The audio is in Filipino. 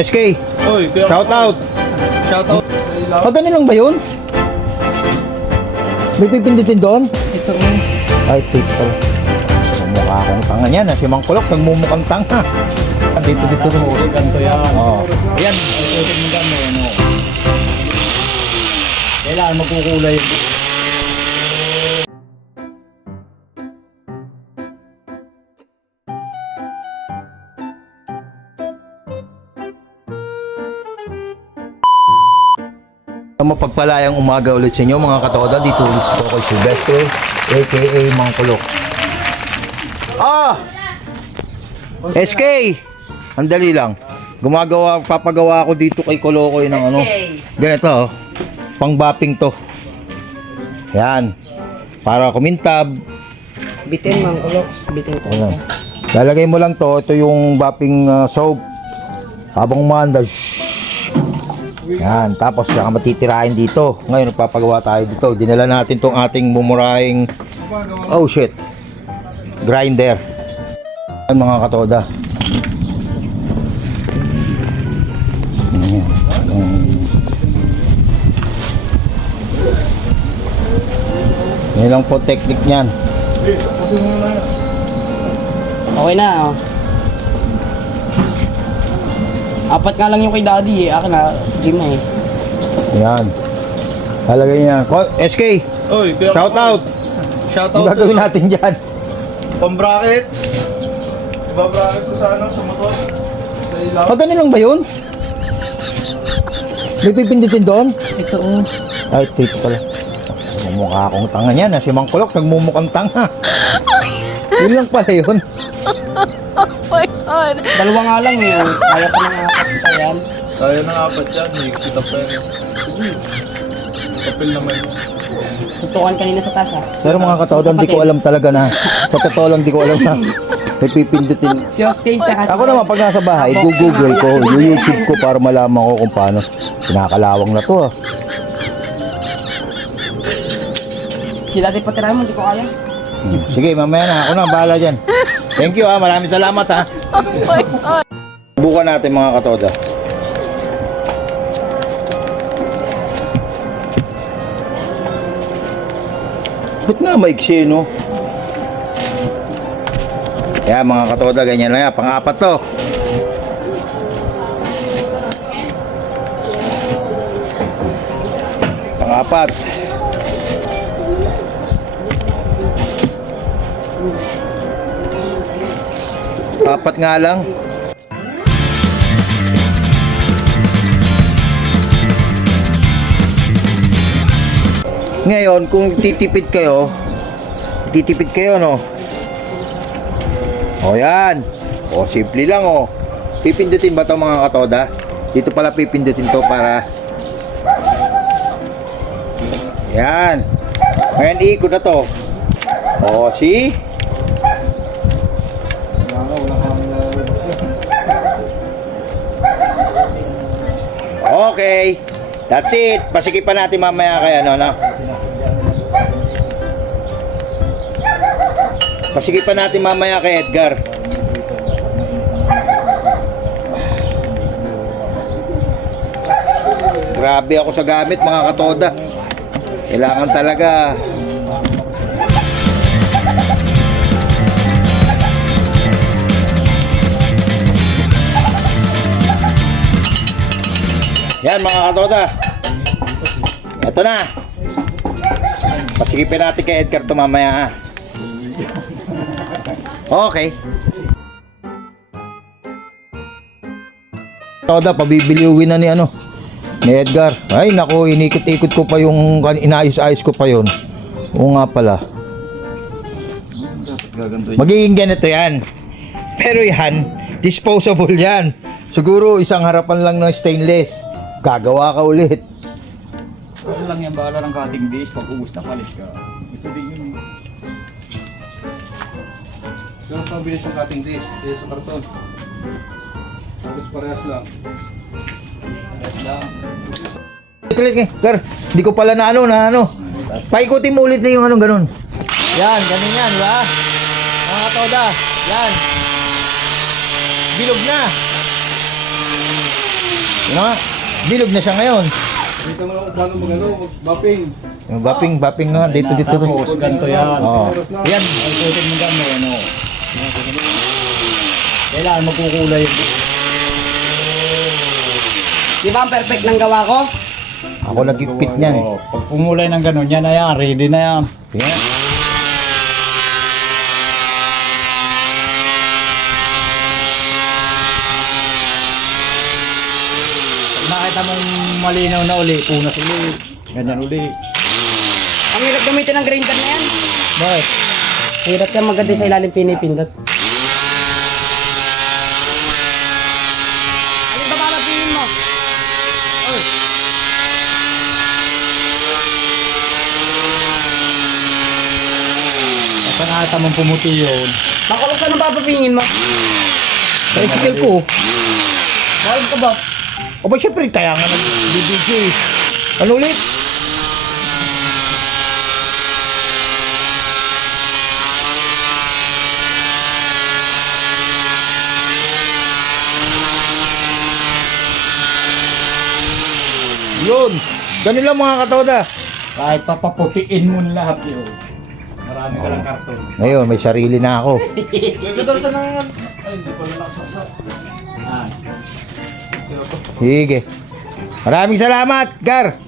SK, Oy, shout out. Shout out. Ganun lang ba yun? May pipindutin doon? Ito Ay, tape pala. Mukha akong tanga niyan. Si Mang Kulok, nagmumukhang tanga. Dito. Ganito yan. Oo. Yan, ikutin mo gano'n. Ano. Kailangan magkukulay yun. Mapagpalayang umaga ulit sa inyo mga katoda. Dito ulit si Kokoy Silvestre aka Mang Kulok. SK! Andali lang. Papagawa ako dito kay Kolokoy ng ano. Ganito pang bapping to. Yan. Para kumintab. bitin Mang Kulok, bitin ko. Ayan. Lalagay mo lang to. Ito yung bapping soap. Habang umaandar. Yan, tapos saka matitirahin dito. Ngayon nagpapagawa tayo dito. Dinala natin tong ating mumurahing grinder. Yan mga katoda. Yan lang po technique niyan. Okay na. Apat nga lang yung kay daddy eh. Akin na, gym na eh. Yan. Lalagay niya. SK, Oy, shout out. Shout Ano out gagawin natin dyan? pang-bracket. Iba-bracket ko sa ano, sa motor. Sa ilaw. Ganun lang ba yun? May pipindutin doon? Ito Ay, tape pala. Mukha akong tanga niyan. Si Mang Kulok, nagmumukhang tanga. Yun lang pala yun. Dalawa nga lang eh. Kaya pa ng apat pa yan. Kaya ng apat yan, may kita pa yan. Sige. Kapil naman yun. Tutukan kanina sa taas ha. Pero mga katoda, hindi ko alam talaga na. Sa totoo lang, hindi ko alam na may pipindutin. Si Austin kasi. Ako naman, pag nasa bahay, google ko, YouTube ko para malaman ko kung paano. Pinakalawang na to ah. Si daddy patirahin mo, hindi ko kaya. Sige, mamaya na. Ako na, bahala dyan. Thank you ah, maraming salamat ah. Bukan natin mga katoda. Ba't nga maiksi no? Yan mga katoda, ganyan lang yan. Pang-apat to. Pang-apat. Apat nga lang. Ngayon, kung titipid kayo no. O yan. O simple lang o. Pipindutin ba ito mga katoda? Dito pala pipindutin to para yan. Ngayon ikot na to. O see? Okay. That's it. Pasikipan natin mamaya kaya no. Pasikipan natin mamaya kay Edgar. Grabe ako sa gamit mga katoda. Kailangan talaga. Yan mga katoda. Ito na. Pasikipin natin kay Edgar ito mamaya ha. Okay. Katoda, pabibiliwin na ni ni Edgar. Ay nako, inikot-ikot ko pa yung inayos-ayos ko pa yun. Oo nga pala. Magiging ganito yan. Pero yan, disposable yan. Siguro isang harapan lang ng stainless. Gagawa ka ulit. Ano lang yan, bala ng cutting dish, pag ubus na palit ka. Ito din yun. Pero pabilis yung cutting dish, dito sa karton. Halos parehas lang. Parehas lang. Gar, hindi ko pala na Paikutin mo ulit na yung ganun. Yan, ganun yan, di ba? Mga katoda, yan. Bilog na. Yun na nga. Bilog na siya ngayon. Dito mo lang kung paano mag-buffing. Yung bapping nga. Dito. Tapos, ganito yan. Oo. Yan, ang ikutin mo gano'n, ano. Kailangan magkukulay. Di ba ang perfect ng gawa ko? Ako nagipit niyan. Oo, pag pumulay ng gano'n, yan na yan, ready na yan. Kaya, Pag nakita mong malinaw na uli, punas uli. Ganyan uli. Ang hirap gamitin ng grinder na yan. Bakit? Hirap yan maganda sa ilalim pinipindot. Alin ba papapinin mo? Oy. Pag nakita mong pumuti yun, Makulong saan ang papapingin mo? Tricycle ko. Bakit ka ba? o ba syempre kaya nga nag-BBQ eh. Ano ulit? Yun. Ganun lang mga katoda. kahit papaputiin mo lahat yun. Marami ka lang karton. Ngayon, may sarili na ako. Gagadasan na nga. Ay, hindi pala nakasaksak. Ah. Sige. Maraming salamat, Gar.